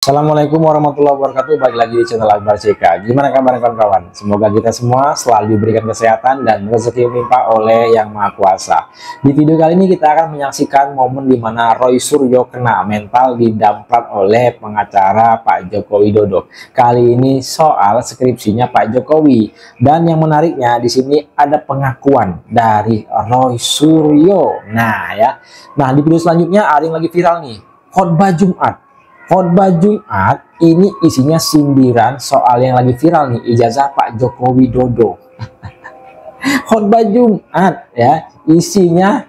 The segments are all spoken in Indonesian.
Assalamualaikum warahmatullahi wabarakatuh. Balik lagi di channel Akbar CK. Gimana kabar kawan-kawan? Semoga kita semua selalu diberikan kesehatan dan rezeki melimpah oleh Yang Maha Kuasa. Di video kali ini kita akan menyaksikan momen di mana Roy Suryo kena mental didamprat oleh pengacara Pak Joko Widodo. Kali ini soal skripsinya Pak Jokowi. Dan yang menariknya di sini ada pengakuan dari Roy Suryo. Nah di video selanjutnya ada yang lagi viral nih. Khotbah Jumat. Khotbah Jumat ini isinya sindiran soal yang lagi viral nih, ijazah Pak Joko Widodo. Khotbah Jumat ya, isinya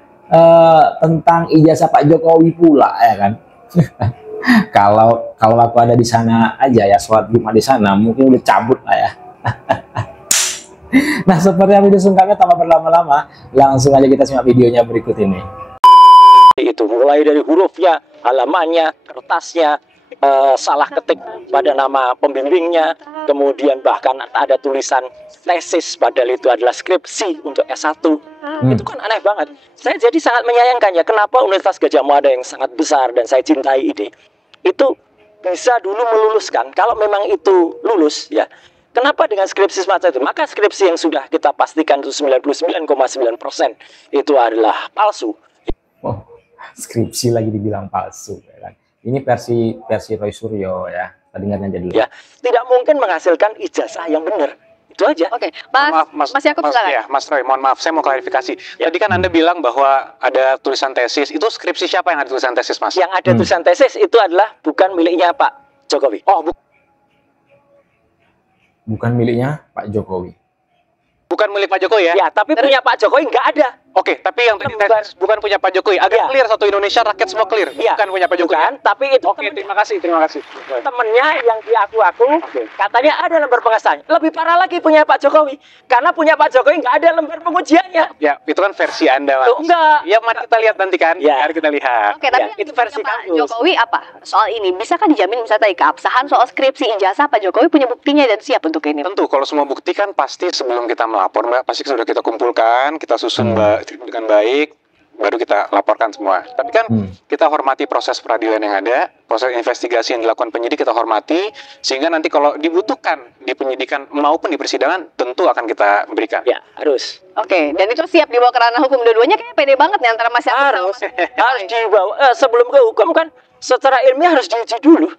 tentang ijazah Pak Jokowi pula ya kan. Kalau aku ada di sana aja ya, sholat Jumat di sana mungkin udah cabut lah ya. Nah, seperti yang video singkatnya tanpa berlama-lama, langsung aja kita simak videonya berikut ini. Itu mulai dari hurufnya, halamannya, kertasnya, salah ketik pada nama pembimbingnya, kemudian bahkan ada tulisan tesis padahal itu adalah skripsi untuk S1. Itu kan aneh banget. Saya jadi sangat menyayangkan ya, kenapa Universitas Gadjah Mada yang sangat besar dan saya cintai ini itu bisa dulu meluluskan. Kalau memang itu lulus ya, kenapa dengan skripsi semacam itu? Maka skripsi yang sudah kita pastikan itu 99,9% itu adalah palsu. Oh, skripsi lagi dibilang palsu ya kan. Ini versi Roy Suryo ya. Kita dengarkan aja dulu. Ya, tidak mungkin menghasilkan ijazah yang benar. Itu aja. Oke, Mas Yakub silakan. Ya, Mas Roy, mohon maaf, saya mau klarifikasi. Tadi kan Anda bilang bahwa ada tulisan tesis. Itu skripsi siapa yang ada tulisan tesis, Mas? Yang ada tulisan tesis itu adalah bukan miliknya Pak Jokowi. Oh, bukan miliknya Pak Jokowi. bukan milik Pak Jokowi ya? Ya, tapi punya Pak Jokowi nggak ada. Oke, tapi yang tadi tesis bukan punya Pak Jokowi. Agak clear, satu Indonesia rakyat semua clear. Ya. Bukan punya Pak Jokowi. Bukan, tapi itu Oke, terima kasih. temennya yang diaku-aku katanya ada lembar pengasahannya. Lebih parah lagi punya Pak Jokowi, karena punya Pak Jokowi nggak ada lembar pengujiannya. Ya, itu kan versi Anda, Mas. Tuh, enggak. Ya, mari kita lihat nanti kan. Ya. Mari kita lihat. Oke, tapi Ya, itu versi Pak kampus. Jokowi apa? Soal ini bisa kan dijamin misalnya tadi keabsahan soal skripsi ijazah Pak Jokowi punya buktinya dan siap untuk ini. Tentu, kalau semua bukti kan pasti sebelum kita melapor, Mbak, pasti sudah kita kumpulkan, kita susun dengan baik, baru kita laporkan semua. Tapi kan kita hormati proses peradilan yang ada, proses investigasi yang dilakukan penyidik kita hormati, sehingga nanti kalau dibutuhkan di penyidikan maupun di persidangan, tentu akan kita berikan. Ya, harus. Oke, dan itu siap dibawa ke ranah hukum. Dua-duanya kayak pede banget nih antara Mas Yakub Harus. sama Harus dibawa sebelum ke hukum kan secara ilmiah harus diuji dulu.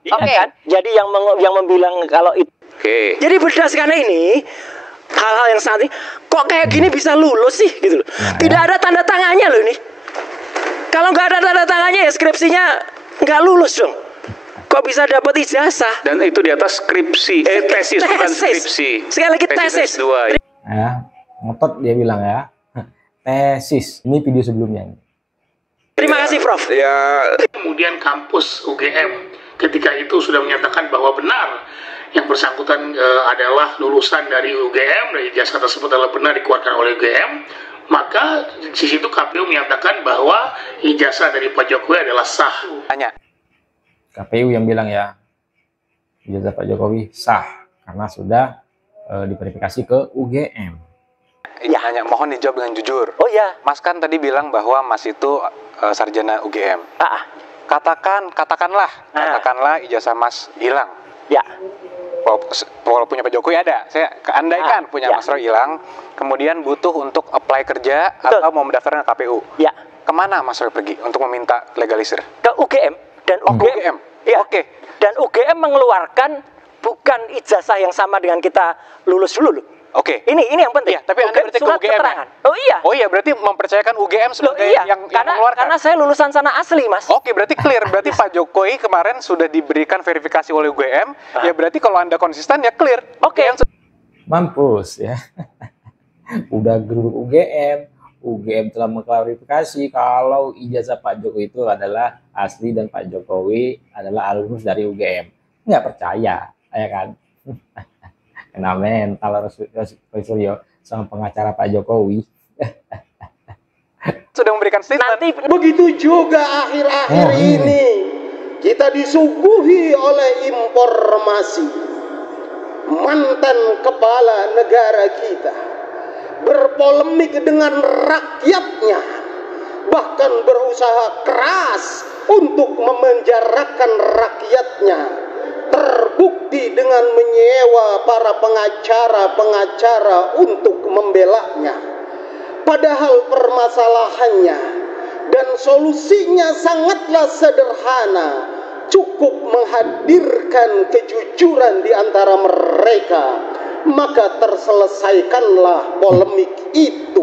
Iya Oke. kan? Jadi yang membilang kalau itu. Oke. Jadi berdasarkan ini hal-hal yang saat ini kok kayak gini bisa lulus sih gitu loh. Tidak ada tanda tangannya loh ini. Kalau nggak ada tanda tangannya ya skripsinya nggak lulus dong. Kok bisa dapat ijazah? Dan itu di atas skripsi, tesis bukan skripsi. Sekali lagi tesis. S2. Ya, ngotot dia bilang ya. Tesis. Ini video sebelumnya. Terima kasih Prof. Ya, kemudian kampus UGM ketika itu sudah menyatakan bahwa benar yang bersangkutan adalah lulusan dari UGM, dan ijazah tersebut adalah benar dikeluarkan oleh UGM, maka di situ KPU menyatakan bahwa ijazah dari Pak Jokowi adalah sah. Tanya. KPU yang bilang ya, ijazah Pak Jokowi sah karena sudah diverifikasi ke UGM. Ya, hanya mohon dijawab dengan jujur. Oh ya. Mas kan tadi bilang bahwa Mas itu sarjana UGM. Katakanlah ijazah Mas hilang. Ya. Walaupun punya Pak Jokowi ada, saya andaikan punya ya. Mas Roy hilang, kemudian butuh untuk apply kerja Betul. atau mau mendaftar ke KPU. Ya. Kemana Mas Roy pergi untuk meminta legalisir? Ke UGM dan UGM. Ya. Oke. Dan UGM mengeluarkan bukan ijazah yang sama dengan kita lulus dulu loh. Oke. Ini yang penting. Iya, tapi Anda berarti ke surat UGM. Ya? keterangan. Oh iya. Oh iya, berarti mempercayakan UGM Loh, sebagai iya. yang karena mengeluarkan. saya lulusan sana asli, Mas. Oke, berarti clear. Berarti Pak Jokowi kemarin sudah diberikan verifikasi oleh UGM. Ya berarti kalau Anda konsisten ya clear. Oke. Mampus ya. Udah geruduk UGM telah mengklarifikasi kalau ijazah Pak Jokowi itu adalah asli dan Pak Jokowi adalah alumnus dari UGM. Nggak percaya, ya kan? Kena mental Roy Suryo sama pengacara Pak Jokowi. Sudah memberikan statement. Nanti Begitu juga akhir-akhir ini kita disuguhi oleh informasi mantan kepala negara kita berpolemik dengan rakyatnya, bahkan berusaha keras untuk memenjarakan rakyatnya terbukti dengan menyewa para pengacara-pengacara untuk membelanya. Padahal permasalahannya dan solusinya sangatlah sederhana, cukup menghadirkan kejujuran di antara mereka, maka terselesaikanlah polemik itu.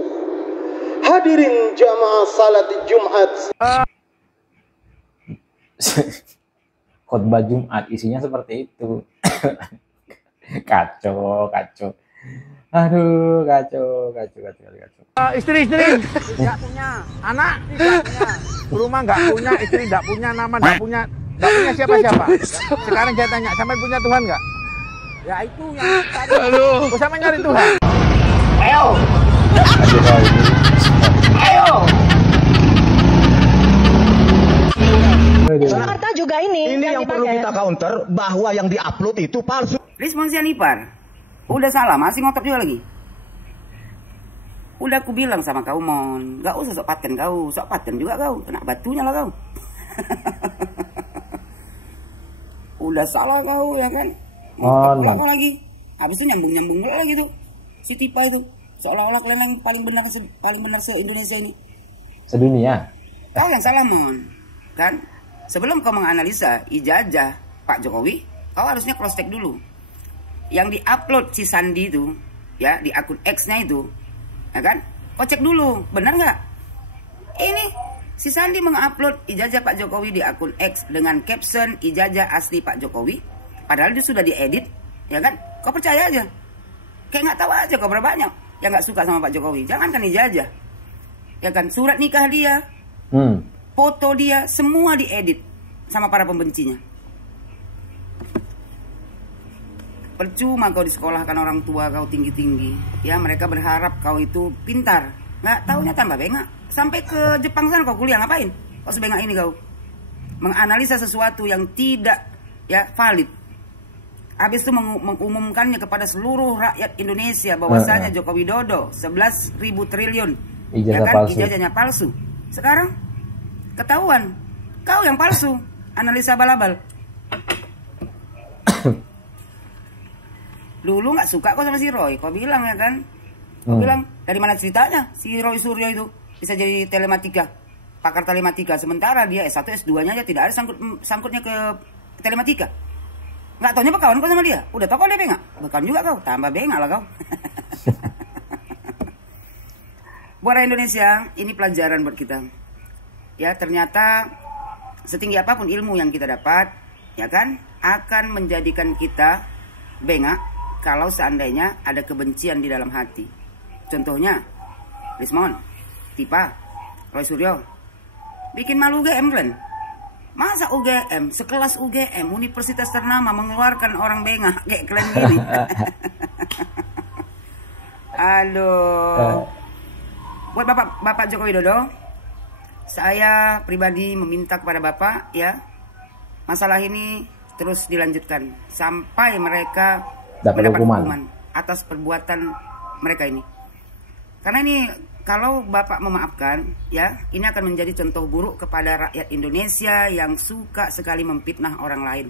Hadirin jamaah salat Jumat. Khotbah Jumat isinya seperti itu. Kacau. Aduh, kacau. Istri nggak punya, anak tidak punya, rumah nggak punya, istri nggak punya, nama nggak punya siapa-siapa. Sekarang saya tanya, sampai punya Tuhan nggak? Ya itu yang tadi. Usah mencari Tuhan. Ayo. Jakarta juga ini yang perlu kita counter bahwa yang diupload itu palsu. Respon Sianipar udah salah, masih ngotot juga lagi. Udah aku bilang sama kau, Mon, gak usah sok paten kau, sok paten juga kau, kena batunya lah kau. Udah salah kau ya kan? Kau lagi, habis itu nyambung lagi tuh, si Tipa itu, seolah-olah kalian yang paling benar se Indonesia ini. Sedunia. Kau yang salah, Mon, kan? Sebelum kau menganalisa ijazah Pak Jokowi, kau harusnya cross check dulu. Yang diupload si Sandi itu, ya di akun X-nya itu, ya kan? Kau cek dulu, benar nggak? Ini si Sandi mengupload ijazah Pak Jokowi di akun X dengan caption ijazah asli Pak Jokowi, padahal dia sudah diedit, ya kan? Kau percaya aja, kayak nggak tahu aja kau berapa banyak yang nggak suka sama Pak Jokowi. Jangankan ijazah, ya kan? Surat nikah dia, foto dia, semua diedit sama para pembencinya. Percuma kau disekolahkan orang tua kau tinggi-tinggi, ya mereka berharap kau itu pintar, nggak taunya tambah bengak. Sampai ke Jepang sana kau kuliah ngapain? Kau sebengak ini kau menganalisa sesuatu yang tidak ya valid. Habis itu mengumumkannya kepada seluruh rakyat Indonesia bahwasanya Joko Widodo 11.000 triliun ya kan ijazahnya palsu. Sekarang ketahuan kau yang palsu, analisa balabal. Dulu nggak suka kok sama si Roy, kau bilang ya kan? Kau bilang dari mana ceritanya si Roy Suryo itu bisa jadi telematika, pakar telematika, sementara dia S1 S2-nya aja tidak ada sangkutnya ke telematika. Nggak taunya berkawan kau sama dia, udah tau kau dia bengak, berkawan juga kau, tambah bengak lah kau. Buat rakyat Indonesia, ini pelajaran buat kita. Ya ternyata setinggi apapun ilmu yang kita dapat, ya kan, akan menjadikan kita bengak kalau seandainya ada kebencian di dalam hati. Contohnya, Rismon, Tipa, Roy Suryo, bikin malu UGM kalian. Masa UGM, sekelas UGM, universitas ternama mengeluarkan orang bengak kayak kalian gini. Aduh. Buat Bapak Joko Widodo, saya pribadi meminta kepada Bapak ya, masalah ini terus dilanjutkan sampai mereka mendapat hukuman atas perbuatan mereka ini. Karena ini kalau Bapak memaafkan ya, ini akan menjadi contoh buruk kepada rakyat Indonesia yang suka sekali memfitnah orang lain.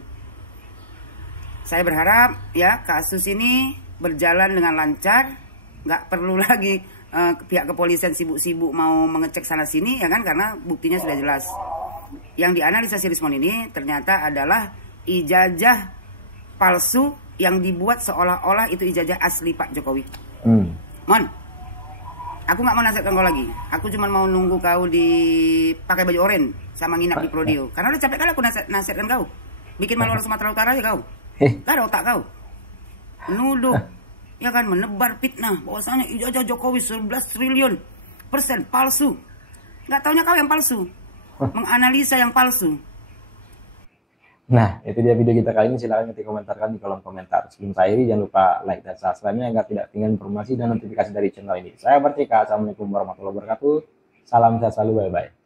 Saya berharap ya kasus ini berjalan dengan lancar, nggak perlu lagi pihak kepolisian sibuk-sibuk mau mengecek sana sini ya kan, karena buktinya sudah jelas. Yang dianalisa si Rismon ini ternyata adalah ijazah palsu yang dibuat seolah-olah itu ijazah asli Pak Jokowi. Mon, aku nggak mau nasihatkan kau lagi. Aku cuma mau nunggu kau pakai baju oranye sama nginap di Prodio. Karena udah capek kali aku nasihatkan kau. Bikin malu orang Sumatera Utara aja kau. Gak ada otak kau. Menuduh, ya kan, menebar fitnah bahwasanya ijazah Jokowi 11 triliun persen palsu. Nggak taunya kau yang palsu. Menganalisa yang palsu. Nah, itu dia video kita kali ini. Silahkan ketik komentarkan di kolom komentar. Sebelum saya akhiri, jangan lupa like dan subscribe-nya agar tidak ketinggalan informasi dan notifikasi dari channel ini. Saya Bertika. Assalamualaikum warahmatullahi wabarakatuh. Salam sehat selalu. Bye-bye.